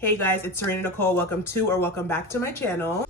Hey guys, it's Serena Nicole. Welcome to or welcome back to my channel.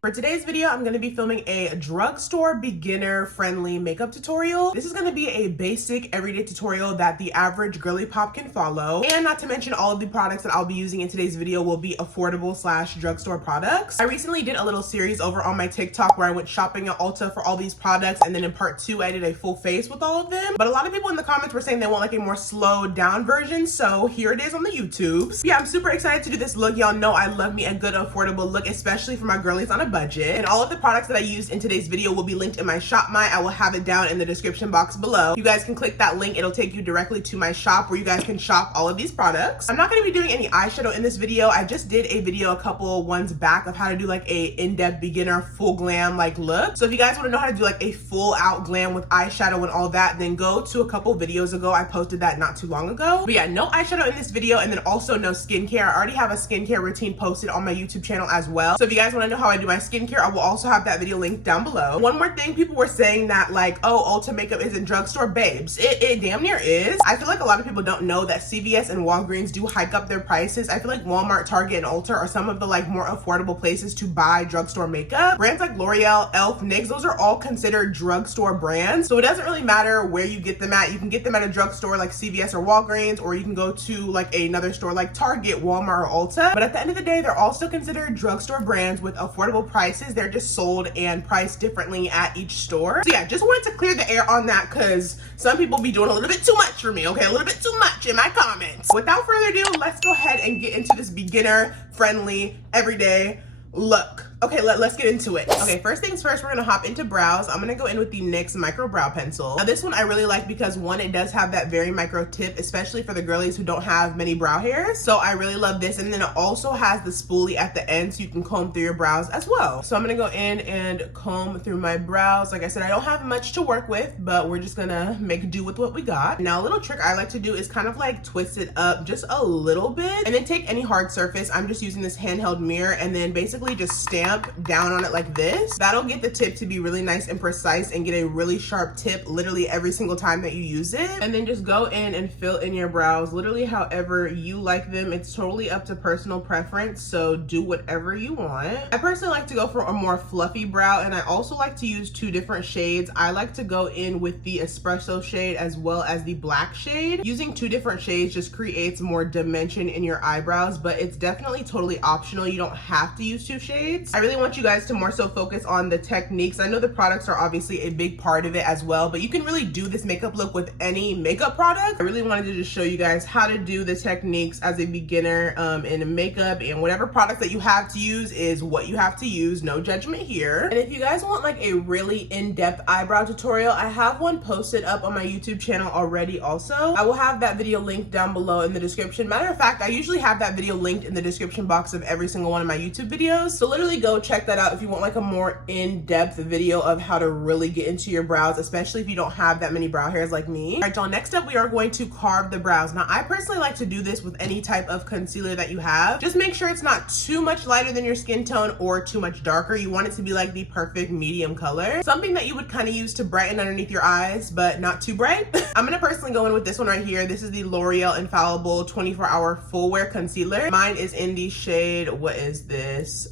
For today's video, I'm going to be filming a drugstore beginner-friendly makeup tutorial. This is going to be a basic everyday tutorial that the average girly pop can follow. And not to mention, all of the products that I'll be using in today's video will be affordable / drugstore products. I recently did a little series over on my TikTok where I went shopping at Ulta for all these products, and then in part 2, I did a full face with all of them. But a lot of people in the comments were saying they want like a more slowed down version, so here it is on the YouTubes. Yeah, I'm super excited to do this look. Y'all know I love me a good affordable look, especially for my girlies on a budget. And all of the products that I used in today's video will be linked in my shop. I will have it down in the description box below. You guys can click that link. It'll take you directly to my shop where you guys can shop all of these products. I'm not going to be doing any eyeshadow in this video. I just did a video a couple ones back of how to do like a in-depth beginner full glam like look. So if you guys want to know how to do like a full out glam with eyeshadow and all that, then go to a couple videos ago. I posted that not too long ago. But yeah, no eyeshadow in this video, and then also no skincare. I already have a skincare routine posted on my YouTube channel as well. So if you guys want to know how I do my skincare, I will also have that video linked down below. One more thing, people were saying that like, oh, Ulta makeup isn't drugstore. Babes, it damn near is. I feel like a lot of people don't know that CVS and Walgreens do hike up their prices. I feel like Walmart, Target, and Ulta are some of the like more affordable places to buy drugstore makeup. Brands like L'Oreal, Elf, NYX, those are all considered drugstore brands. So it doesn't really matter where you get them at. You can get them at a drugstore like CVS or Walgreens, or you can go to like another store like Target, Walmart, or Ulta. But at the end of the day, they're also considered drugstore brands with affordable prices. They're just sold and priced differently at each store. So yeah, just wanted to clear the air on that because some people be doing a little bit too much for me, okay? A little bit too much in my comments. Without further ado, let's go ahead and get into this beginner friendly everyday look. Okay, let's get into it. Okay, first things first, we're gonna hop into brows. I'm gonna go in with the NYX micro brow pencil. Now this one I really like because one, it does have that very micro tip, especially for the girlies who don't have many brow hairs. So I really love this. And then it also has the spoolie at the end so you can comb through your brows as well. So I'm gonna go in and comb through my brows. Like I said, I don't have much to work with, but we're just gonna make do with what we got. Now a little trick I like to do is kind of like twist it up just a little bit and then take any hard surface. I'm just using this handheld mirror and then basically just stamp down on it like this. That'll get the tip to be really nice and precise and get a really sharp tip literally every single time that you use it. And then just go in and fill in your brows literally however you like them. It's totally up to personal preference, so do whatever you want. I personally like to go for a more fluffy brow, and I also like to use two different shades. I like to go in with the espresso shade as well as the black shade. Using two different shades just creates more dimension in your eyebrows, but it's definitely totally optional. You don't have to use two shades. I really want you guys to more so focus on the techniques. I know the products are obviously a big part of it as well, but you can really do this makeup look with any makeup product. I really wanted to just show you guys how to do the techniques as a beginner in makeup, and whatever product that you have to use is what you have to use. No judgment here. And if you guys want like a really in-depth eyebrow tutorial, I have one posted up on my YouTube channel already also. I will have that video linked down below in the description. Matter of fact, I usually have that video linked in the description box of every single one of my YouTube videos. So literally go check that out if you want like a more in-depth video of how to really get into your brows, especially if you don't have that many brow hairs like me. All right, y'all, next up we are going to carve the brows. Now I personally like to do this with any type of concealer that you have. Just make sure it's not too much lighter than your skin tone or too much darker. You want it to be like the perfect medium color. Something that you would kind of use to brighten underneath your eyes, but not too bright. I'm gonna personally go in with this one right here. This is the L'Oreal Infallible 24-Hour Full Wear Concealer. Mine is in the shade, what is this?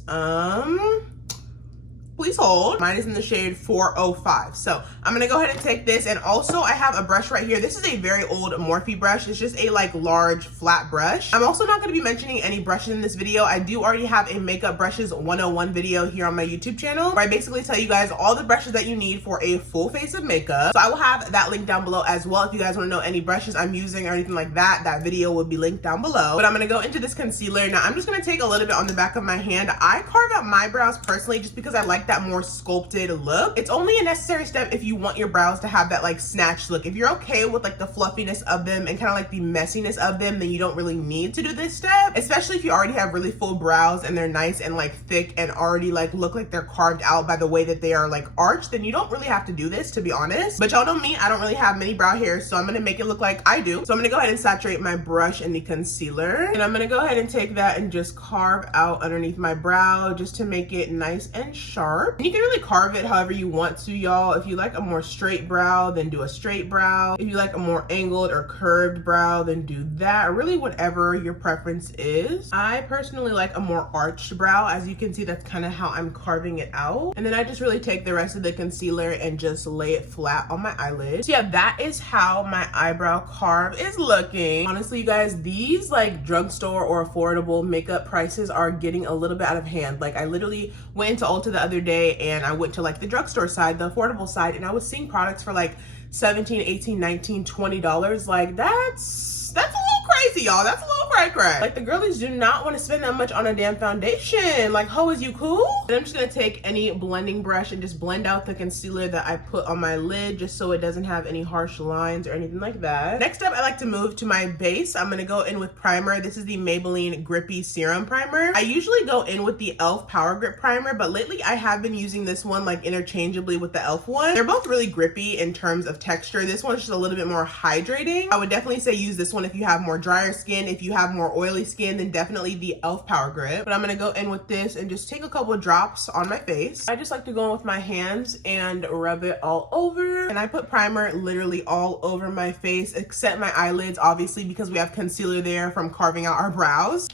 Please hold. Mine is in the shade 405. So I'm gonna go ahead and take this, and also I have a brush right here. This is a very old Morphe brush. It's just a like large flat brush. I'm also not gonna be mentioning any brushes in this video. I do already have a makeup brushes 101 video here on my YouTube channel where I basically tell you guys all the brushes that you need for a full face of makeup. So I will have that link down below as well. If you guys wanna know any brushes I'm using or anything like that, that video will be linked down below. But I'm gonna go into this concealer. Now I'm just gonna take a little bit on the back of my hand. I carve out my brows personally just because I like that more sculpted look. It's only a necessary step if you want your brows to have that like snatched look. If you're okay with like the fluffiness of them and kind of like the messiness of them, then you don't really need to do this step, especially if you already have really full brows and they're nice and like thick and already like look like they're carved out by the way that they are like arched. Then you don't really have to do this, to be honest. But y'all know me, I don't really have many brow hairs, so I'm gonna make it look like I do. So I'm gonna go ahead and saturate my brush in the concealer, and I'm gonna go ahead and take that and just carve out underneath my brow just to make it nice and sharp. And you can really carve it however you want to, y'all. If you like a more straight brow, then do a straight brow. If you like a more angled or curved brow, then do that, or really whatever your preference is. I personally like a more arched brow. As you can see, that's kind of how I'm carving it out. And then I just really take the rest of the concealer and just lay it flat on my eyelid. So yeah, that is how my eyebrow carve is looking. Honestly, you guys, these like drugstore or affordable makeup prices are getting a little bit out of hand. Like I literally went into Ulta the other day and I went to like the drugstore side, the affordable side, and I was seeing products for like $17, $18, $19, $20. Like that's a little crazy, y'all. That's a little cray. Like the girlies do not want to spend that much on a damn foundation. Like, ho, is you cool? And I'm just gonna take any blending brush and just blend out the concealer that I put on my lid, just so it doesn't have any harsh lines or anything like that. Next up, I like to move to my base. I'm gonna go in with primer. This is the Maybelline Grippy Serum Primer. I usually go in with the e.l.f. Power Grip Primer, but lately I have been using this one like interchangeably with the e.l.f. one. They're both really grippy in terms of texture. This one's just a little bit more hydrating. I would definitely say use this one if you have more drier skin. If you have more oily skin, then definitely the e.l.f. Power Grip. But I'm gonna go in with this and just take a couple drops on my face. I just like to go in with my hands and rub it all over. And I put primer literally all over my face, except my eyelids, obviously, because we have concealer there from carving out our brows.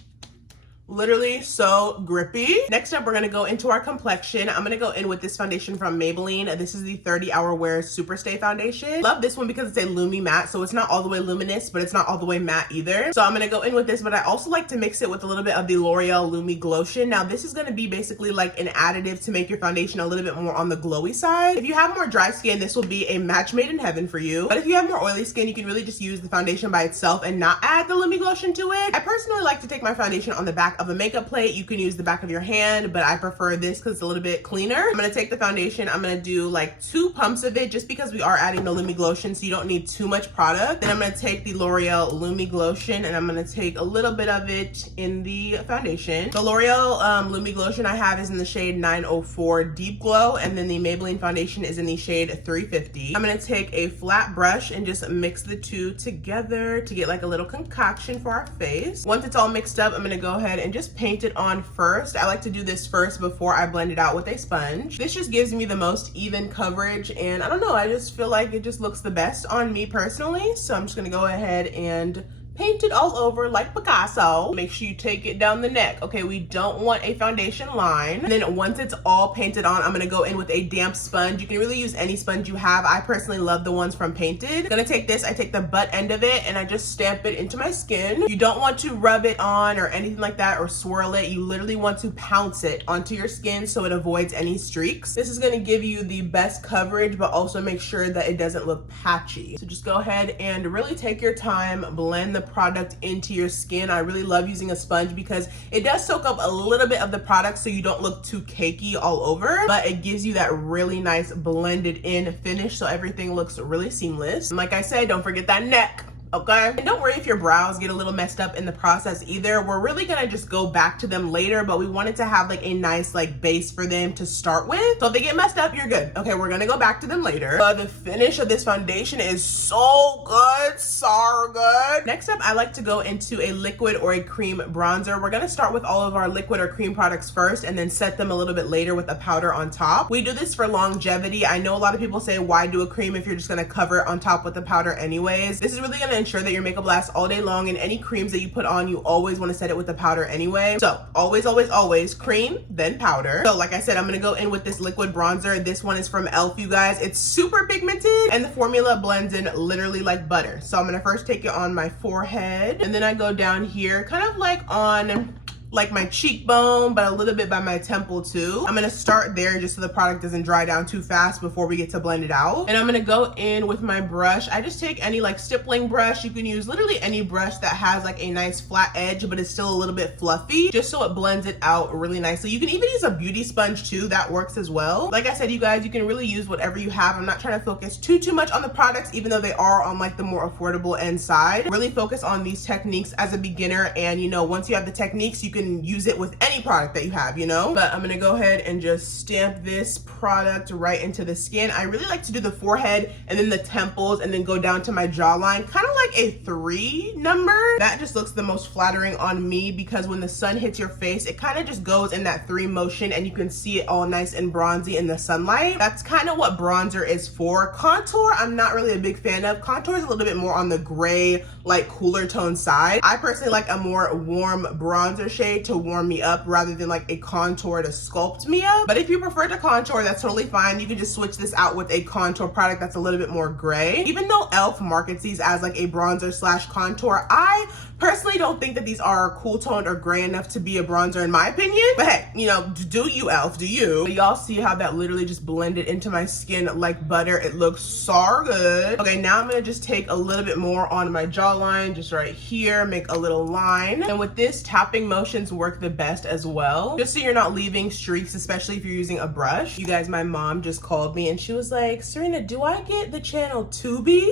Literally so grippy. Next up, we're gonna go into our complexion. I'm gonna go in with this foundation from Maybelline. This is the 30 Hour Wear Superstay Foundation. Love this one because it's a Lumi matte, so it's not all the way luminous, but it's not all the way matte either. So I'm gonna go in with this, but I also like to mix it with a little bit of the L'Oreal Lumi Glotion. Now this is gonna be basically like an additive to make your foundation a little bit more on the glowy side. If you have more dry skin, this will be a match made in heaven for you. But if you have more oily skin, you can really just use the foundation by itself and not add the Lumi Glotion to it. I personally like to take my foundation on the back of a makeup plate. You can use the back of your hand, but I prefer this because it's a little bit cleaner. I'm gonna take the foundation. I'm gonna do like 2 pumps of it just because we are adding the Lumi Glotion, so you don't need too much product. Then I'm gonna take the L'Oreal Lumi Glotion and I'm gonna take a little bit of it in the foundation. The L'Oreal Lumi Glotion I have is in the shade 904 Deep Glow, and then the Maybelline foundation is in the shade 350. I'm gonna take a flat brush and just mix the two together to get like a little concoction for our face. Once it's all mixed up, I'm gonna go ahead and just paint it on first. I like to do this first before I blend it out with a sponge. This just gives me the most even coverage, and I don't know, I just feel like it just looks the best on me personally. So I'm just gonna go ahead and paint it all over like Picasso. Make sure you take it down the neck. Okay, we don't want a foundation line. And then once it's all painted on, I'm gonna go in with a damp sponge. You can really use any sponge you have. I personally love the ones from Painted. Gonna take this, I take the butt end of it and I just stamp it into my skin. You don't want to rub it on or anything like that or swirl it. You literally want to pounce it onto your skin so it avoids any streaks. This is gonna give you the best coverage, but also make sure that it doesn't look patchy. So just go ahead and really take your time, blend the product into your skin. I really love using a sponge because it does soak up a little bit of the product so you don't look too cakey all over, but it gives you that really nice blended in finish so everything looks really seamless. And like I said, don't forget that neck. Okay, and don't worry if your brows get a little messed up in the process either. We're really gonna just go back to them later, but we wanted to have like a nice like base for them to start with. So if they get messed up, you're good. Okay, we're gonna go back to them later. The finish of this foundation is so good, so good. Next up, I like to go into a liquid or a cream bronzer. We're gonna start with all of our liquid or cream products first and then set them a little bit later with a powder on top. We do this for longevity. I know a lot of people say, why do a cream if you're just gonna cover it on top with the powder anyways? This is really gonna ensure that your makeup lasts all day long, and any creams that you put on, you always want to set it with the powder anyway. So always cream, then powder. So like I said, I'm gonna go in with this liquid bronzer. This one is from e.l.f., you guys. It's super pigmented and the formula blends in literally like butter. So I'm gonna first take it on my forehead and then I go down here kind of like on like my cheekbone, but a little bit by my temple too. I'm gonna start there just so the product doesn't dry down too fast before we get to blend it out. And I'm gonna go in with my brush. I just take any like stippling brush. You can use literally any brush that has like a nice flat edge, but it's still a little bit fluffy, just so it blends it out really nicely. You can even use a beauty sponge too, that works as well. Like I said, you guys, you can really use whatever you have. I'm not trying to focus too much on the products, even though they are on like the more affordable end side. Really focus on these techniques as a beginner, and you know, once you have the techniques, you can use it with any product that you have, you know. But I'm gonna go ahead and just stamp this product right into the skin. I really like to do the forehead and then the temples and then go down to my jawline, kind of like a 3 number. That just looks the most flattering on me, because when the sun hits your face, it kind of just goes in that 3 motion and you can see it all nice and bronzy in the sunlight. That's kind of what bronzer is for. Contour, I'm not really a big fan of. Contour is a little bit more on the gray, like cooler tone side. I personally like a more warm bronzer shade to warm me up rather than like a contour to sculpt me up. But if you prefer to contour, that's totally fine. You can just switch this out with a contour product that's a little bit more gray. Even though e.l.f. markets these as like a bronzer slash contour, I personally don't think that these are cool toned or gray enough to be a bronzer in my opinion. But hey, you know, do you, e.l.f., do you. But y'all see how that literally just blended into my skin like butter. It looks so good. Okay, now I'm gonna just take a little bit more on my jawline, just right here, make a little line. And with this, tapping motions work the best as well, just so you're not leaving streaks, especially if you're using a brush. You guys, my mom just called me and she was like, Serena, do I get the channel Tubi?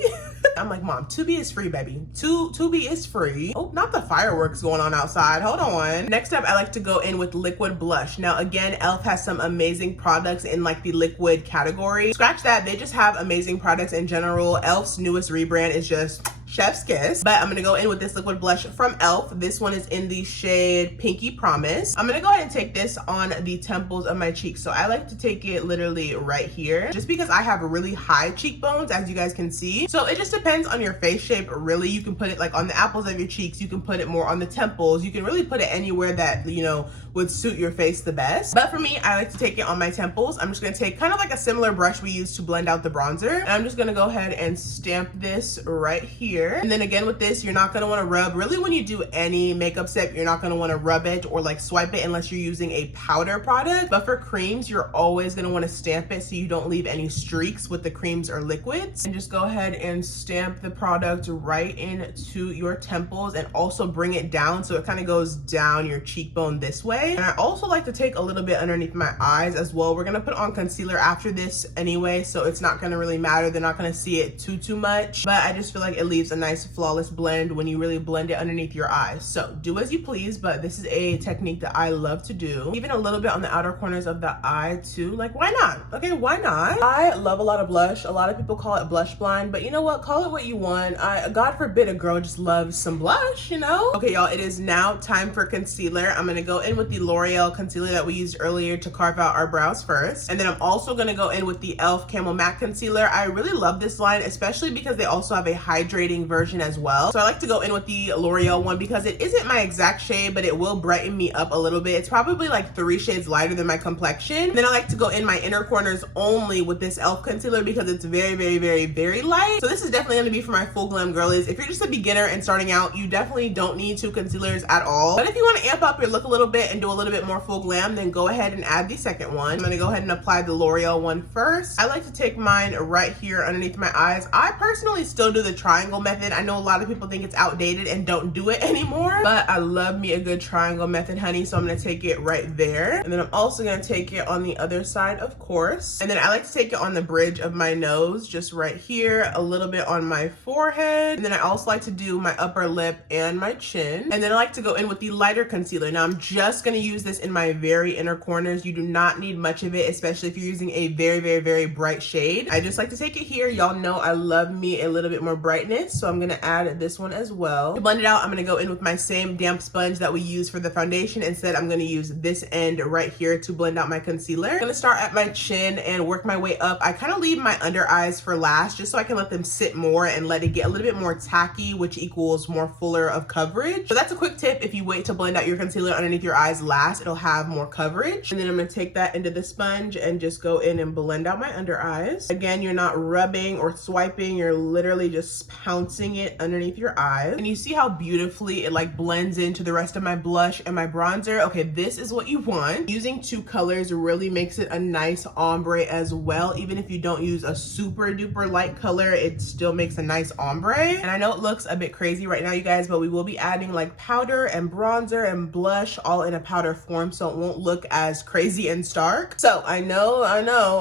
I'm like, Mom, Tubi is free, baby. Tubi is free. Oh, not the fireworks going on outside. Hold on. Next up, I like to go in with liquid blush. Now, again, e.l.f. has some amazing products in like the liquid category. Scratch that, they just have amazing products in general. e.l.f.'s newest rebrand is just chef's kiss. But I'm gonna go in with this liquid blush from e.l.f. This one is in the shade Pinky Promise. I'm gonna go ahead and take this on the temples of my cheeks. So I like to take it literally right here, just because I have really high cheekbones, as you guys can see. So it just depends on your face shape, really. You can put it like on the apples of your cheeks. You can put it more on the temples. You can really put it anywhere that, you know, would suit your face the best. But for me, I like to take it on my temples. I'm just gonna take kind of like a similar brush we use to blend out the bronzer. And I'm just gonna go ahead and stamp this right here. And then again with this, you're not gonna wanna rub. Really, when you do any makeup step, you're not gonna wanna rub it or like swipe it unless you're using a powder product. But for creams, you're always gonna wanna stamp it so you don't leave any streaks with the creams or liquids. And just go ahead and stamp the product right into your temples and also bring it down so it kind of goes down your cheekbone this way. And I also like to take a little bit underneath my eyes as well. We're gonna put on concealer after this anyway, so it's not gonna really matter. They're not gonna see it too much, but I just feel like it leaves a nice flawless blend when you really blend it underneath your eyes. So do as you please, but this is a technique that I love to do. Even a little bit on the outer corners of the eye too. Like, why not? Okay, why not? I love a lot of blush. A lot of people call it blush blind, but you know what? Call it what you want. God forbid a girl just loves some blush, you know? Okay, y'all, it is now time for concealer. I'm gonna go in with the L'Oreal concealer that we used earlier to carve out our brows first. And then I'm also gonna go in with the e.l.f. Camel Matte Concealer. I really love this line, especially because they also have a hydrating version as well. So I like to go in with the L'Oreal one because it isn't my exact shade, but it will brighten me up a little bit. It's probably like 3 shades lighter than my complexion. And then I like to go in my inner corners only with this e.l.f. concealer because it's very light. So this is definitely gonna be for my full glam girlies. If you're just a beginner and starting out, you definitely don't need 2 concealers at all. But if you wanna amp up your look a little bit and do a little bit more full glam, then go ahead and add the second one. I'm gonna go ahead and apply the L'Oreal one first. I like to take mine right here underneath my eyes. I personally still do the triangle method. I know a lot of people think it's outdated and don't do it anymore, but I love me a good triangle method, honey. So I'm gonna take it right there. And then I'm also gonna take it on the other side, of course. And then I like to take it on the bridge of my nose, just right here, a little bit on my forehead. And then I also like to do my upper lip and my chin. And then I like to go in with the lighter concealer. Now I'm just gonna use this in my very inner corners. You do not need much of it, especially if you're using a very bright shade. I just like to take it here. Y'all know I love me a little bit more brightness, so I'm gonna add this one as well. To blend it out, I'm gonna go in with my same damp sponge that we use for the foundation. Instead, I'm gonna use this end right here to blend out my concealer. I'm gonna start at my chin and work my way up. I kind of leave my under eyes for last just so I can let them sit more and let it get a little bit more tacky, which equals more fuller of coverage. So that's a quick tip. If you wait to blend out your concealer underneath your eyes last, it'll have more coverage. And then I'm gonna take that into the sponge and just go in and blend out my under eyes. Again, you're not rubbing or swiping, you're literally just pouncing bouncing it underneath your eyes. And you see how beautifully it like blends into the rest of my blush and my bronzer. Okay, this is what you want. Using two colors really makes it a nice ombre as well. Even if you don't use a super duper light color, it still makes a nice ombre. And I know it looks a bit crazy right now, you guys, but we will be adding like powder and bronzer and blush all in a powder form, so it won't look as crazy and stark. So I know,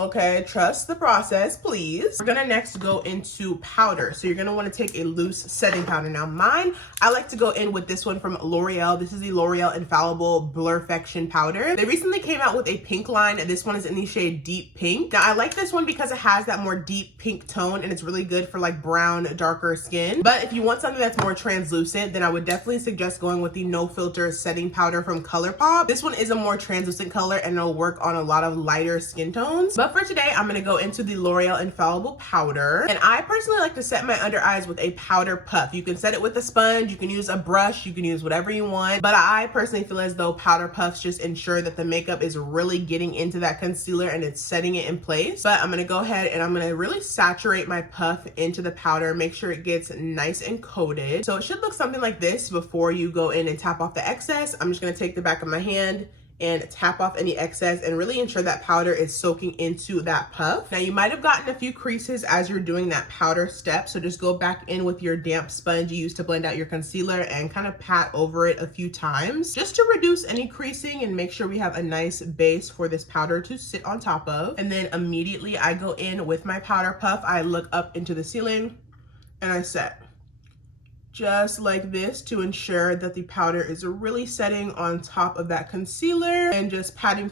okay, trust the process, please. We're gonna next go into powder. So you're gonna wanna take a loose setting powder. Now mine, I like to go in with this one from L'Oreal. This is the L'Oreal Infallible Blurfection powder. They recently came out with a pink line, and this one is in the shade Deep Pink. Now I like this one because it has that more deep pink tone, and it's really good for like brown, darker skin. But if you want something that's more translucent, then I would definitely suggest going with the No Filter setting powder from ColourPop. This one is a more translucent color, and it'll work on a lot of lighter skin tones. But for today, I'm gonna go into the L'Oreal Infallible powder. And I personally like to set my under eyes with a powder puff. You can set it with a sponge, you can use a brush, you can use whatever you want. But I personally feel as though powder puffs just ensure that the makeup is really getting into that concealer and it's setting it in place. But I'm gonna go ahead and I'm gonna really saturate my puff into the powder, make sure it gets nice and coated. So it should look something like this before you go in and tap off the excess. I'm just gonna take the back of my hand and tap off any excess and really ensure that powder is soaking into that puff. Now you might have gotten a few creases as you're doing that powder step, so just go back in with your damp sponge you used to blend out your concealer and kind of pat over it a few times just to reduce any creasing and make sure we have a nice base for this powder to sit on top of. And then immediately I go in with my powder puff, I look up into the ceiling and I set. Just like this to ensure that the powder is really setting on top of that concealer, and just patting.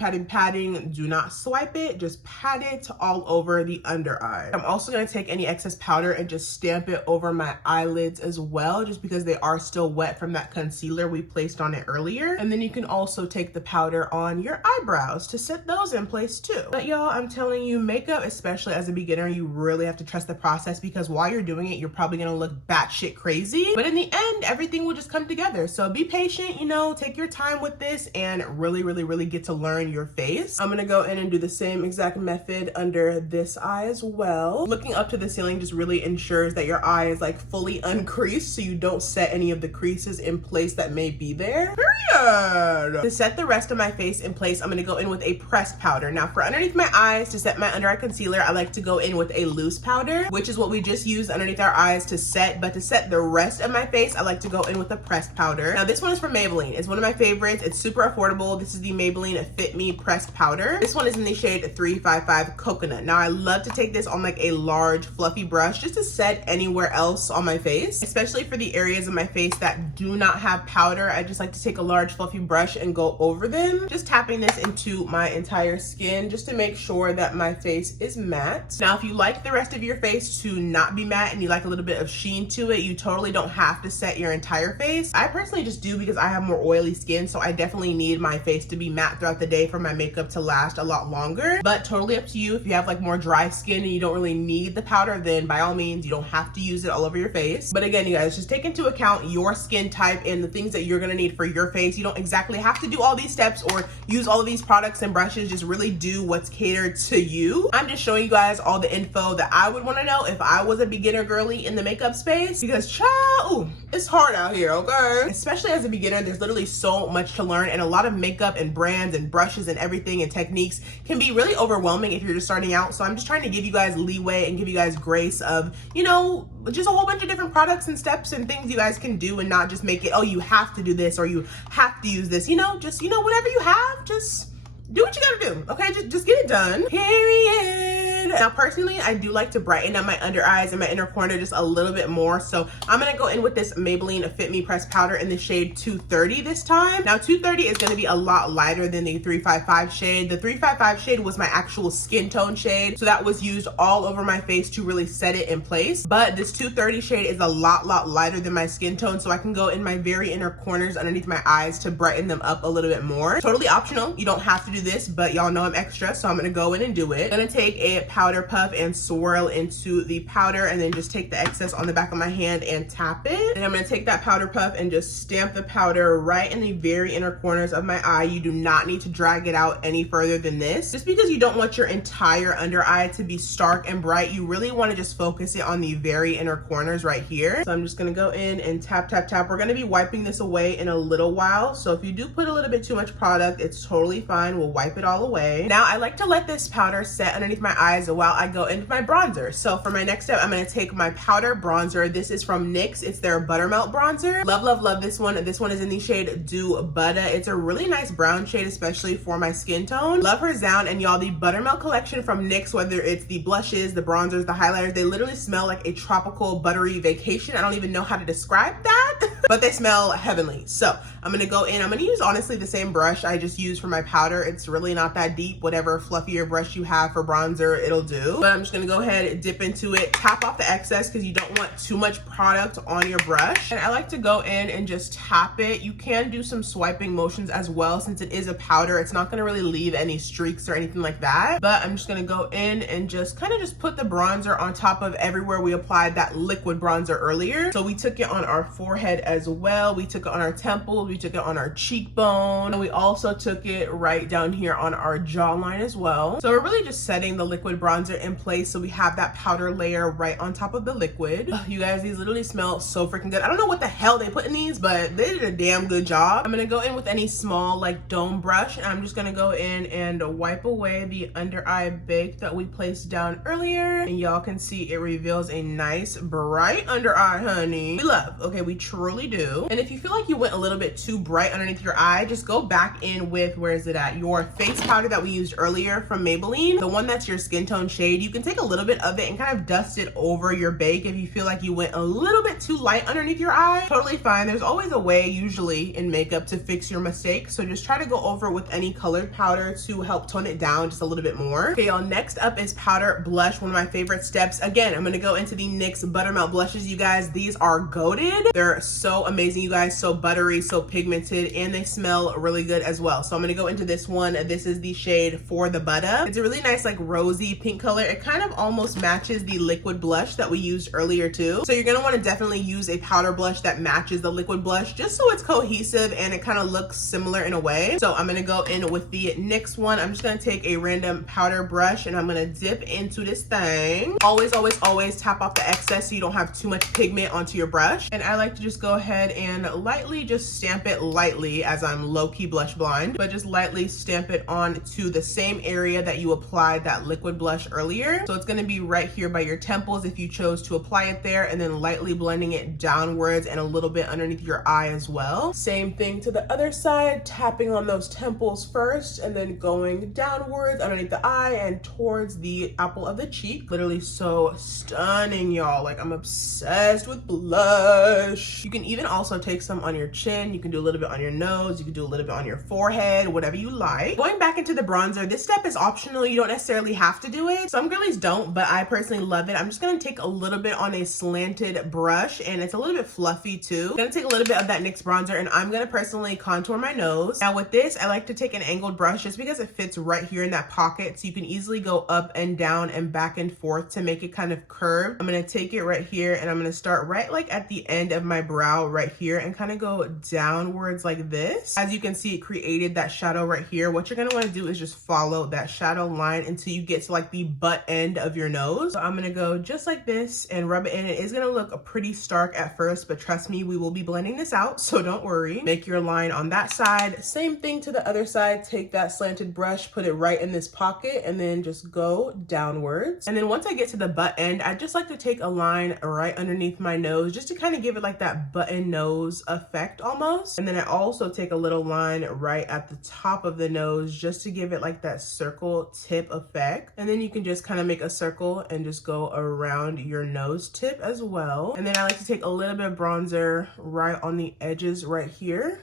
Do not swipe it, just pat it all over the under eye. I'm also gonna take any excess powder and just stamp it over my eyelids as well, just because they are still wet from that concealer we placed on it earlier. And then you can also take the powder on your eyebrows to set those in place too. But y'all, I'm telling you, makeup, especially as a beginner, you really have to trust the process, because while you're doing it, you're probably gonna look batshit crazy. But in the end, everything will just come together. So be patient, you know, take your time with this and really get to learn your face. I'm gonna go in and do the same exact method under this eye as well. Looking up to the ceiling just really ensures that your eye is like fully uncreased, so you don't set any of the creases in place that may be there. Period. To set the rest of my face in place, I'm gonna go in with a pressed powder. Now for underneath my eyes, to set my under eye concealer, I like to go in with a loose powder, which is what we just used underneath our eyes to set. But to set the rest of my face, I like to go in with a pressed powder. Now this one is from Maybelline. It's one of my favorites. It's super affordable. This is the Maybelline Fit Me pressed powder. This one is in the shade 355 Coconut. Now I love to take this on like a large fluffy brush just to set anywhere else on my face, especially for the areas of my face that do not have powder. I just like to take a large fluffy brush and go over them, just tapping this into my entire skin just to make sure that my face is matte. Now if you like the rest of your face to not be matte and you like a little bit of sheen to it, you totally don't have to set your entire face. I personally just do because I have more oily skin, so I definitely need my face to be matte throughout the day for my makeup to last a lot longer. But totally up to you. If you have like more dry skin and you don't really need the powder, then by all means, you don't have to use it all over your face. But again, you guys, just take into account your skin type and the things that you're gonna need for your face. You don't exactly have to do all these steps or use all of these products and brushes. Just really do what's catered to you. I'm just showing you guys all the info that I would want to know if I was a beginner girly in the makeup space, because child, it's hard out here, okay? Especially as a beginner, there's literally so much to learn, and a lot of makeup and brands and brushes and everything and techniques can be really overwhelming if you're just starting out. So I'm just trying to give you guys leeway and give you guys grace of, you know, just a whole bunch of different products and steps and things you guys can do, and not just make it, oh, you have to do this or you have to use this, you know, just, you know, whatever you have, just do what you gotta do, okay? Just get it done, period. Now personally, I do like to brighten up my under eyes and my inner corner just a little bit more, so I'm gonna go in with this Maybelline Fit Me pressed powder in the shade 230 this time. Now 230 is gonna be a lot lighter than the 355 shade. The 355 shade was my actual skin tone shade, so that was used all over my face to really set it in place. But this 230 shade is a lot lighter than my skin tone, so I can go in my very inner corners underneath my eyes to brighten them up a little bit more. Totally optional, you don't have to do this, but y'all know I'm extra, so I'm gonna go in and do it. I'm gonna take a powder powder puff and swirl into the powder, and then just take the excess on the back of my hand and tap it. And I'm gonna take that powder puff and just stamp the powder right in the very inner corners of my eye. You do not need to drag it out any further than this, just because you don't want your entire under eye to be stark and bright. You really want to just focus it on the very inner corners right here. So I'm just gonna go in and tap, tap, tap. We're gonna be wiping this away in a little while, so if you do put a little bit too much product, it's totally fine. We'll wipe it all away. Now I like to let this powder set underneath my eyes while I go into my bronzer. So for my next step, I'm gonna take my powder bronzer. This is from NYX. It's their Buttermelt bronzer. Love, love, love this one. This one is in the shade Do Butter. It's a really nice brown shade, especially for my skin tone. Love her sound. And y'all, the Buttermelt collection from NYX, whether it's the blushes, the bronzers, the highlighters, they literally smell like a tropical buttery vacation. I don't even know how to describe that, but they smell heavenly. So I'm gonna go in. I'm gonna use honestly the same brush I just used for my powder. It's really not that deep. Whatever fluffier brush you have for bronzer, it'll do. But I'm just gonna go ahead, dip into it, tap off the excess because you don't want too much product on your brush. And I like to go in and just tap it. You can do some swiping motions as well. Since it is a powder, it's not gonna really leave any streaks or anything like that. But I'm just gonna go in and just kind of just put the bronzer on top of everywhere we applied that liquid bronzer earlier. So we took it on our forehead as well. We took it on our temples. We took it on our cheekbone. And we also took it right down here on our jawline as well. So we're really just setting the liquid bronzer in place so we have that powder layer right on top of the liquid. Ugh, you guys, these literally smell so freaking good. I don't know what the hell they put in these, but they did a damn good job. I'm gonna go in with any small like dome brush, and I'm just gonna go in and wipe away the under eye bake that we placed down earlier. And y'all can see it reveals a nice bright under eye, honey. We love, okay, we truly do. And if you feel like you went a little bit too bright underneath your eye, just go back in with, where is it at? Your face powder that we used earlier from Maybelline, the one that's your skin tone shade. You can take a little bit of it and kind of dust it over your bake if you feel like you went a little bit too light underneath your eye. Totally fine. There's always a way usually in makeup to fix your mistake. So just try to go over with any colored powder to help tone it down just a little bit more. Okay, y'all, next up is powder blush, one of my favorite steps. Again, I'm gonna go into the NYX Buttermelt blushes, you guys. These are goated. They're so amazing, you guys. So buttery, so pigmented, and they smell really good as well. So I'm gonna go into this one. This is the shade For the Butter. It's a really nice like rosy pink color. It kind of almost matches the liquid blush that we used earlier too. So you're gonna wanna definitely use a powder blush that matches the liquid blush just so it's cohesive and it kind of looks similar in a way. So I'm gonna go in with the NYX one. I'm just gonna take a random powder brush and I'm gonna dip into this thing. Always, always, always tap off the excess so you don't have too much pigment onto your brush. And I like to just go ahead and lightly just stamp it lightly, as I'm low-key blush blind, but just lightly stamp it onto the same area that you applied that liquid blush earlier. So it's gonna be right here by your temples if you chose to apply it there, and then lightly blending it downwards and a little bit underneath your eye as well. Same thing to the other side, tapping on those temples first and then going downwards underneath the eye and towards the apple of the cheek. Literally so stunning, y'all. Like, I'm obsessed with blush. You can even also take some on your chin. You can do a little bit on your nose. You can do a little bit on your forehead, whatever you like. Going back into the bronzer, this step is optional. You don't necessarily have to do it. Some girlies don't, but I personally love it. I'm just gonna take a little bit on a slanted brush, and it's a little bit fluffy too. I'm gonna take a little bit of that NYX bronzer, and I'm gonna personally contour my nose. Now with this, I like to take an angled brush just because it fits right here in that pocket, so you can easily go up and down and back and forth to make it kind of curved. I'm gonna take it right here, and I'm gonna start right like at the end of my brow right here and kind of go downwards like this. As you can see, it created that shadow right here. What you're gonna wanna do is just follow that shadow line until you get to like the butt end of your nose. So I'm gonna go just like this and rub it in. It is gonna look pretty stark at first, but trust me, we will be blending this out, so don't worry. Make your line on that side. Same thing to the other side. Take that slanted brush, put it right in this pocket, and then just go downwards. And then once I get to the butt end, I just like to take a line right underneath my nose just to kind of give it like that button nose effect almost. And then I also take a little line right at the top of the nose just to give it like that circle tip effect. And then you can just kind of make a circle and just go around your nose tip as well. And then I like to take a little bit of bronzer right on the edges right here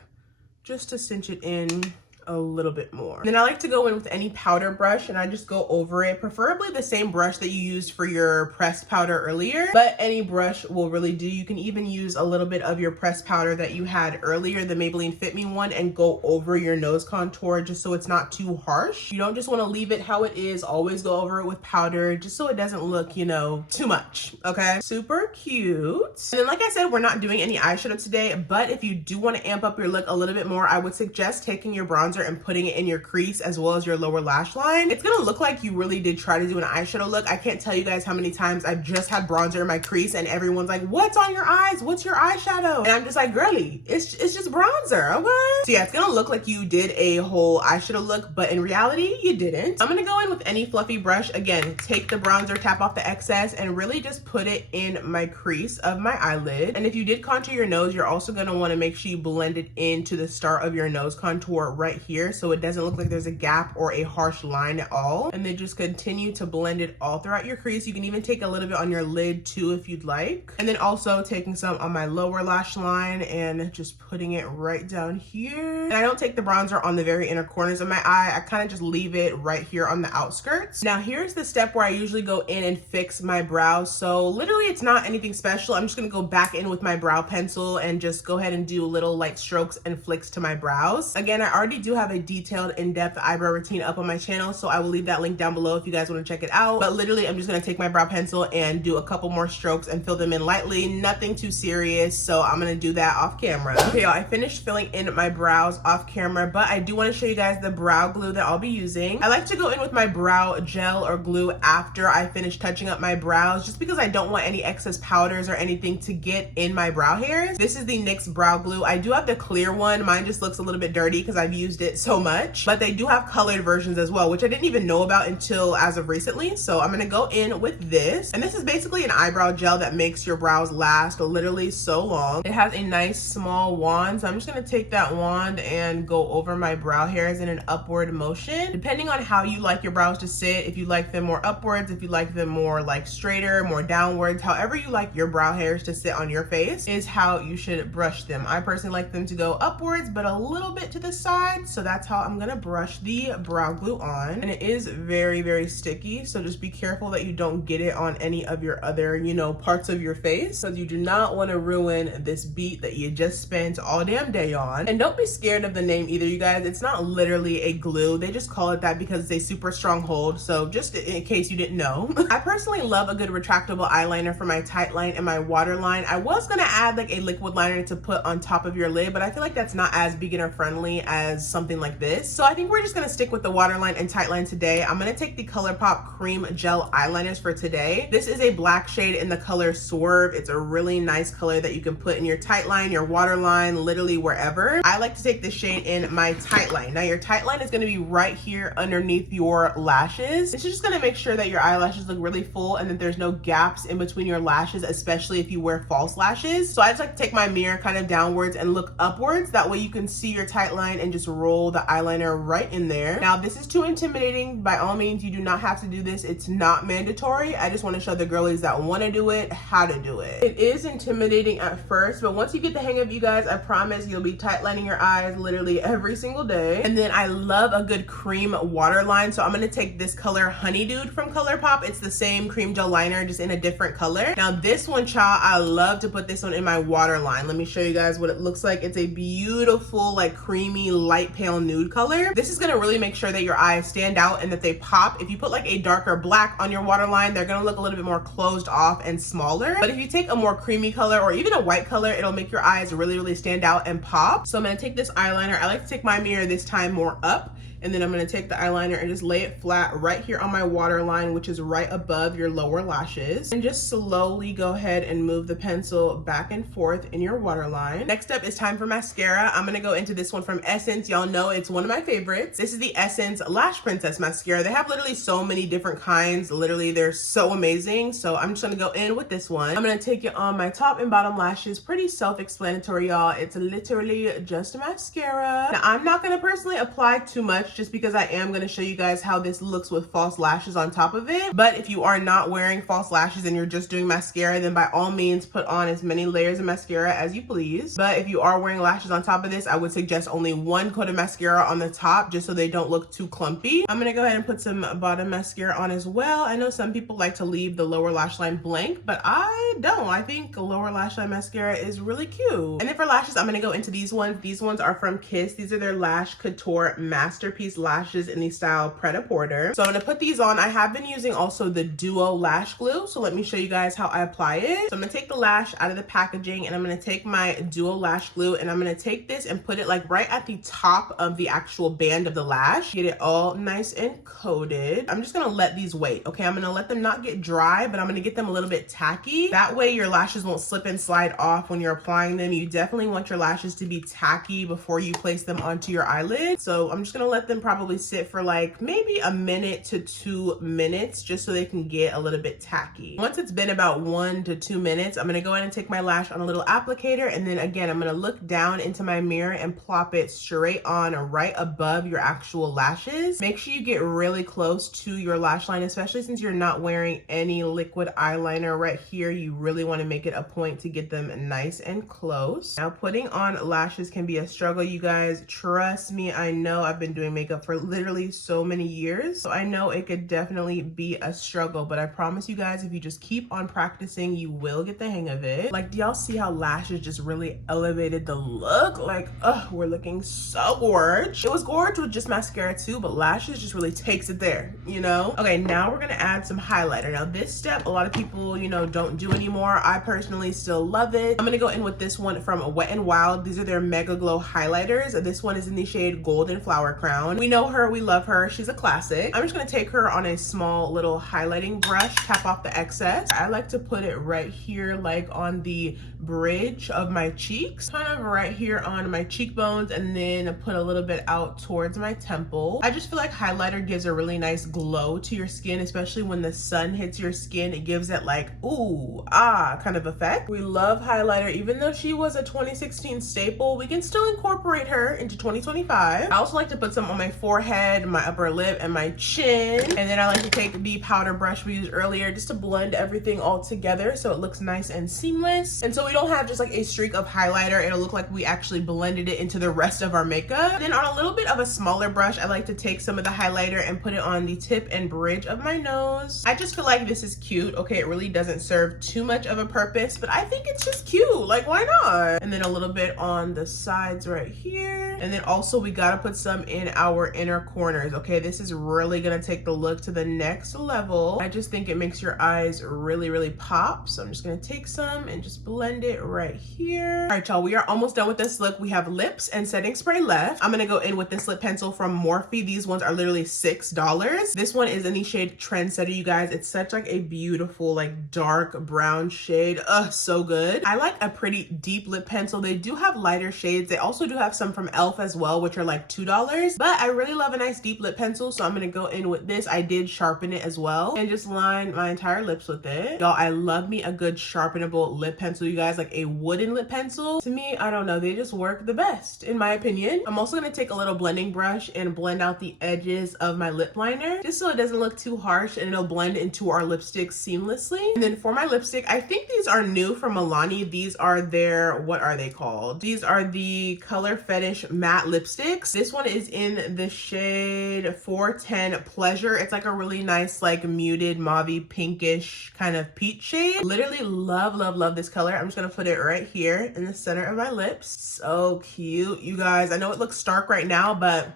just to cinch it in a little bit more. Then I like to go in with any powder brush and I just go over it, preferably the same brush that you used for your pressed powder earlier, but any brush will really do. You can even use a little bit of your pressed powder that you had earlier, the Maybelline Fit Me one, and go over your nose contour just so it's not too harsh. You don't just want to leave it how it is. Always go over it with powder just so it doesn't look, you know, too much. Okay, super cute. And then like I said, we're not doing any eyeshadow today, but if you do want to amp up your look a little bit more, I would suggest taking your bronzer and putting it in your crease as well as your lower lash line. It's gonna look like you really did try to do an eyeshadow look. I can't tell you guys how many times I've just had bronzer in my crease and everyone's like, what's on your eyes? What's your eyeshadow? And I'm just like, girly, it's just bronzer, okay? So yeah, it's gonna look like you did a whole eyeshadow look, but in reality, you didn't. I'm gonna go in with any fluffy brush. Again, take the bronzer, tap off the excess, and really just put it in my crease of my eyelid. And if you did contour your nose, you're also gonna wanna make sure you blend it into the start of your nose contour right here so it doesn't look like there's a gap or a harsh line at all. And then just continue to blend it all throughout your crease. You can even take a little bit on your lid too if you'd like. And then also taking some on my lower lash line and just putting it right down here. And I don't take the bronzer on the very inner corners of my eye. I kind of just leave it right here on the outskirts. Now here's the step where I usually go in and fix my brows. So literally it's not anything special. I'm just gonna go back in with my brow pencil and just go ahead and do little light strokes and flicks to my brows. Again, I already do have a detailed in-depth eyebrow routine up on my channel, so I will leave that link down below if you guys want to check it out. But literally I'm just gonna take my brow pencil and do a couple more strokes and fill them in lightly, nothing too serious. So I'm gonna do that off camera. Okay, y'all, I finished filling in my brows off camera, but I do want to show you guys the brow glue that I'll be using. I like to go in with my brow gel or glue after I finish touching up my brows, just because I don't want any excess powders or anything to get in my brow hairs. This is the NYX brow glue. I do have the clear one. Mine just looks a little bit dirty because I've used it so much, but they do have colored versions as well, which I didn't even know about until as of recently. So I'm gonna go in with this, and this is basically an eyebrow gel that makes your brows last literally so long. It has a nice small wand, so I'm just gonna take that wand and go over my brow hairs in an upward motion, depending on how you like your brows to sit. If you like them more upwards, if you like them more like straighter, more downwards, however you like your brow hairs to sit on your face is how you should brush them. I personally like them to go upwards, but a little bit to the side. So that's how I'm gonna brush the brow glue on. And it is very, very sticky. So just be careful that you don't get it on any of your other, you know, parts of your face, because you do not want to ruin this beat that you just spent all damn day on. And don't be scared of the name either, you guys. It's not literally a glue. They just call it that because it's a super strong hold. So just in case you didn't know. I personally love a good retractable eyeliner for my tight line and my waterline. I was gonna add like a liquid liner to put on top of your lid, but I feel like that's not as beginner friendly as something like this. So I think we're just gonna stick with the waterline and tight line today. I'm gonna take the ColourPop Cream Gel Eyeliners for today. This is a black shade in the color Swerve. It's a really nice color that you can put in your tight line, your waterline, literally wherever. I like to take this shade in my tight line. Now your tight line is gonna be right here underneath your lashes. It's just gonna make sure that your eyelashes look really full and that there's no gaps in between your lashes, especially if you wear false lashes. So I just like to take my mirror kind of downwards and look upwards. That way you can see your tight line and just roll the eyeliner right in there. Now this is too intimidating. By all means, you do not have to do this. It's not mandatory. I just want to show the girlies that want to do it how to do it. It is intimidating at first, but once you get the hang of it, you guys, I promise you'll be tight lining your eyes literally every single day. And then I love a good cream waterline. So I'm going to take this color Honeydew from ColourPop. It's the same cream gel liner, just in a different color. Now this one, child, I love to put this one in my waterline. Let me show you guys what it looks like. It's a beautiful, like creamy, light pale nude color. This is going to really make sure that your eyes stand out and that they pop. If you put like a darker black on your waterline, they're going to look a little bit more closed off and smaller. But if you take a more creamy color or even a white color, it'll make your eyes really, really stand out and pop. So I'm going to take this eyeliner. I like to take my mirror this time more up. And then I'm gonna take the eyeliner and just lay it flat right here on my waterline, which is right above your lower lashes. And just slowly go ahead and move the pencil back and forth in your waterline. Next up is time for mascara. I'm gonna go into this one from Essence. Y'all know it's one of my favorites. This is the Essence Lash Princess Mascara. They have literally so many different kinds. Literally, they're so amazing. So I'm just gonna go in with this one. I'm gonna take it on my top and bottom lashes. Pretty self-explanatory, y'all. It's literally just a mascara. Now, I'm not gonna personally apply too much much just because I am going to show you guys how this looks with false lashes on top of it. But if you are not wearing false lashes and you're just doing mascara, then by all means put on as many layers of mascara as you please. But if you are wearing lashes on top of this, I would suggest only one coat of mascara on the top just so they don't look too clumpy. I'm going to go ahead and put some bottom mascara on as well. I know some people like to leave the lower lash line blank, but I don't. I think a lower lash line mascara is really cute. And then for lashes, I'm going to go into these ones. These ones are from Kiss. These are their Lash Couture Masterpiece lashes in the style Pret-a-Porter. So I'm going to put these on. I have been using also the Duo Lash Glue. So let me show you guys how I apply it. So I'm going to take the lash out of the packaging and I'm going to take my Duo Lash Glue and I'm going to take this and put it like right at the top of the actual band of the lash. Get it all nice and coated. I'm just going to let these wait. Okay, I'm going to let them not get dry, but I'm going to get them a little bit tacky. That way your lashes won't slip and slide off when you're applying them. You definitely want your lashes to be tacky before you place them onto your eyelid. So I'm just going to let them probably sit for like maybe a minute to 2 minutes just so they can get a little bit tacky. Once it's been about 1 to 2 minutes, I'm going to go ahead and take my lash on a little applicator, and then again I'm going to look down into my mirror and plop it straight on right above your actual lashes. Make sure you get really close to your lash line, especially since you're not wearing any liquid eyeliner right here. You really want to make it a point to get them nice and close. Now putting on lashes can be a struggle, you guys. Trust me, I know. I've been doing makeup for literally so many years, so I know it could definitely be a struggle, but I promise you guys, if you just keep on practicing, you will get the hang of it. Like, do y'all see how lashes just really elevated the look? Like, we're looking so gorge. It was gorge with just mascara too, but lashes just really takes it there, you know? Okay, now we're gonna add some highlighter. Now this step, a lot of people, you know, don't do anymore. I personally still love it. I'm gonna go in with this one from Wet n Wild. These are their Mega Glow highlighters. This one is in the shade Golden Flower Crown. We know her, we love her. She's a classic. I'm just gonna take her on a small little highlighting brush, tap off the excess. I like to put it right here, like on the bridge of my cheeks, kind of right here on my cheekbones, and then put a little bit out towards my temple. I just feel like highlighter gives a really nice glow to your skin, especially when the sun hits your skin. It gives that like, ooh, ah, kind of effect. We love highlighter. Even though she was a 2016 staple, we can still incorporate her into 2025. I also like to put some on my forehead, my upper lip, and my chin. And then I like to take the powder brush we used earlier just to blend everything all together so it looks nice and seamless. And so we don't have just like a streak of highlighter. It'll look like we actually blended it into the rest of our makeup. And then on a little bit of a smaller brush, I like to take some of the highlighter and put it on the tip and bridge of my nose. I just feel like this is cute. Okay, it really doesn't serve too much of a purpose, but I think it's just cute. Like, why not? And then a little bit on the sides right here. And then also we gotta put some in our inner corners. Okay, this is really gonna take the look to the next level. I just think it makes your eyes really, really pop. So I'm just gonna take some and just blend it right here. All right, y'all, we are almost done with this look. We have lips and setting spray left. I'm gonna go in with this lip pencil from Morphe. These ones are literally $6. This one is in the shade Trendsetter, you guys. It's such like a beautiful, like dark brown shade. So good. I like a pretty deep lip pencil. They do have lighter shades. They also do have some from e.l.f. as well, which are like $2. But I really love a nice deep lip pencil, so I'm gonna go in with this. I did sharpen it as well and just line my entire lips with it. Y'all, I love me a good sharpenable lip pencil, you guys. Like a wooden lip pencil, to me, I don't know, they just work the best in my opinion. I'm also gonna take a little blending brush and blend out the edges of my lip liner just so it doesn't look too harsh and it'll blend into our lipstick seamlessly. And then for my lipstick, I think these are new from Milani. These are their, what are they called? These are the Color Fetish matte lipsticks. This one is in the shade 410 Pleasure. It's like a really nice, like muted mauve pinkish kind of peach shade. Literally love, love, love this color. I'm just gonna put it right here in the center of my lips. So cute, you guys. I know it looks stark right now, but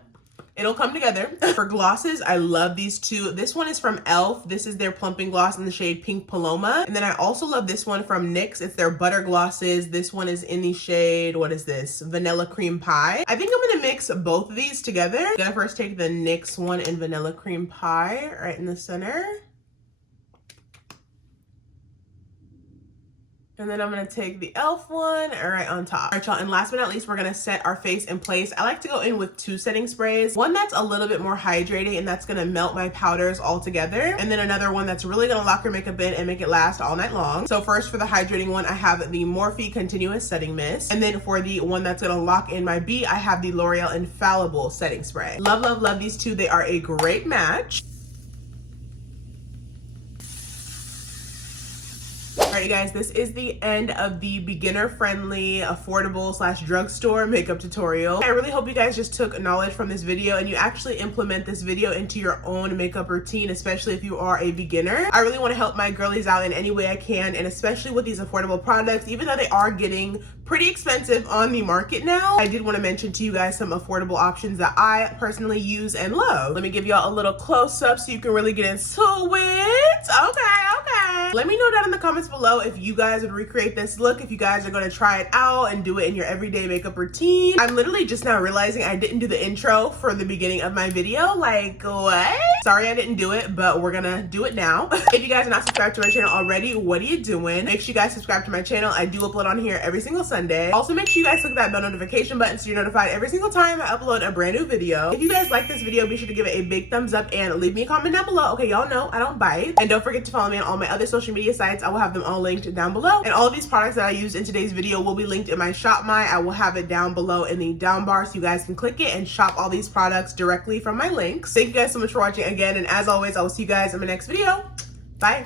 it'll come together. For glosses, I love these two. This one is from e.l.f. This is their plumping gloss in the shade Pink Paloma. And then I also love this one from NYX. It's their butter glosses. This one is in the shade, what is this? Vanilla Cream Pie. I think I'm gonna mix both of these together. I'm gonna first take the NYX one in Vanilla Cream Pie right in the center. And then I'm gonna take the e.l.f. one right on top. All right, y'all, and last but not least, we're gonna set our face in place. I like to go in with 2 setting sprays. One that's a little bit more hydrating and that's gonna melt my powders all together. And then another one that's really gonna lock your makeup in and make it last all night long. So first for the hydrating one, I have the Morphe Continuous Setting Mist. And then for the one that's gonna lock in my B, I have the L'Oreal Infallible Setting Spray. Love, love, love these two. They are a great match. All right, you guys, this is the end of the beginner-friendly, affordable / drugstore makeup tutorial. I really hope you guys just took knowledge from this video and you actually implement this video into your own makeup routine, especially if you are a beginner. I really want to help my girlies out in any way I can, and especially with these affordable products, even though they are getting pretty expensive on the market now. I did want to mention to you guys some affordable options that I personally use and love. Let me give y'all a little close-up so you can really get into it. Okay. Let me know down in the comments below if you guys would recreate this look, if you guys are going to try it out and do it in your everyday makeup routine. I'm literally just now realizing I didn't do the intro for the beginning of my video. Like, what? Sorry I didn't do it, but we're gonna do it now. If you guys are not subscribed to my channel already, what are you doing? Make sure you guys subscribe to my channel. I do upload on here every single Sunday. Also, make sure you guys click that bell notification button so you're notified every single time I upload a brand new video. If you guys like this video, be sure to give it a big thumbs up and leave me a comment down below. Okay, y'all know I don't bite. And don't forget to follow me on all my other social media sites. I will have them all linked down below. And all of these products that I used in today's video will be linked in my shop my. I will have it down below in the down bar so you guys can click it and shop all these products directly from my links. Thank you guys so much for watching again. And as always, I will see you guys in my next video. Bye.